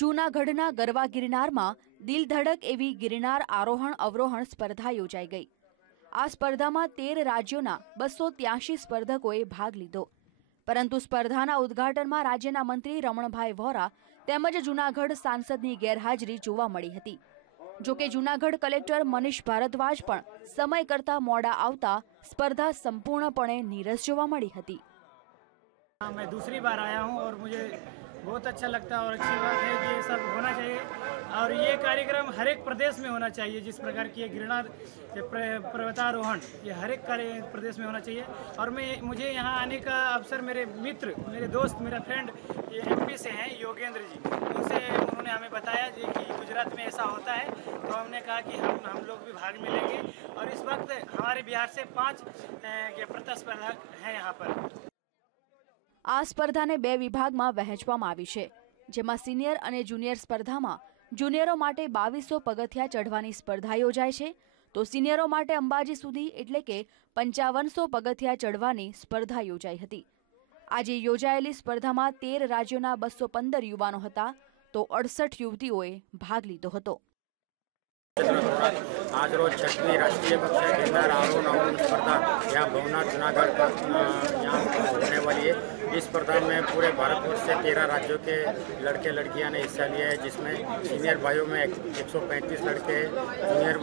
जूनागढ़ના ગરવાગીરનારમાં દિલ ધડક એવી ગિરનાર આરોહણ અવરોહણ સ્પર્ધા યોજાઈ ગઈ આ સ્પર્ધામાં 13 રાજ્યોના 283 સ્પર્ધકોએ ભાગ લીધો પરંતુ સ્પર્ધાના ઉદ્ઘાટનમાં રાજ્યના મંત્રી રમણભાઈ વહોરા તેમજ જૂનાગઢ સાંસદની ગેરહાજરી જોવા મળી હતી જો કે જૂનાગઢ કલેક્ટર મનીષ ભારતવાજ પણ સમય કરતાં મોડા આવતા સ્પર્ધા સંપૂર્ણપણે નિરર્થ જોવા મળી હતી મેં બીજી વાર આયા હું અને મને बहुत अच्छा लगता है और अच्छी बात है कि ये सब होना चाहिए और ये कार्यक्रम हर एक प्रदेश में होना चाहिए जिस प्रकार की ये घृणा पर्वतारोहण ये हर एक प्रदेश में होना चाहिए और मैं मुझे यहाँ आने का अवसर मेरे मित्र मेरे दोस्त मेरा फ्रेंड ये एमपी से हैं योगेंद्र जी उनसे उन्होंने हमें बताया जी कि गुजरात में ऐसा होता है तो हमने कहा कि हम हम लोग भी भाग में लेंगे और इस वक्त हमारे बिहार से पाँच प्रतिस्पर्धक हैं यहाँ पर આ સ્પર્ધાને બે વિભાગમાં વહેંચવામાં આવી છે જેમાં સિનિયર અને જુનિયર સ્પર્ધામાં જુનિયરો માટે બાવીસો પગથિયા ચઢવાની સ્પર્ધા યોજાય છે તો સિનિયરો માટે અંબાજી સુધી એટલે કે પંચાવનસો પગથિયા ચઢવાની સ્પર્ધા યોજાઈ હતી આજે યોજાયેલી સ્પર્ધામાં તેર રાજ્યોના બસો પંદર યુવાનો હતા તો અડસઠ યુવતીઓએ ભાગ લીધો હતો આજરોજ છઠ્ઠી રાષ્ટ્રીય કક્ષાએ ગિરનાર આરોહણ સ્પર્ધા જ્યાં ભવનાથ જુનાગઢ स्पर्धा में पूरे भारतवर्ष से तेरह राज्यों के लड़के लड़कियां ने हिस्सा लिया है जिसमें सीनियर भाइयों में 135 लड़के जूनियर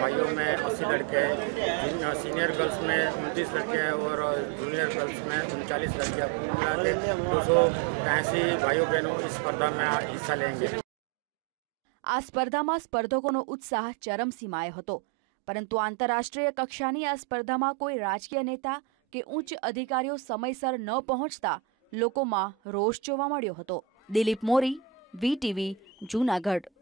भाइयों में अस्सी लड़के हैं सीनियर गर्ल्स में उनतीस लड़के हैं और जूनियर गर्ल्स में उनचालीस लड़कियाँ मिला दो सौ पैंसी भाइयों बहनों इस स्पर्धा में हिस्सा लेंगे आ स्पर्धा આ સ્પર્ધામાં સ્પર્ધકોનો ઉત્સાહ ચરમ परंतु आंतरराष्ट्रीय कक्षा की आ स्पर्धा में कोई राजकीय नेता के उच्च अधिकारी समयसर न पहुंचता લોકોમાં રોષ જોવા મળ્યો હતો દિલીપ મોરી વીટીવી જૂનાગઢ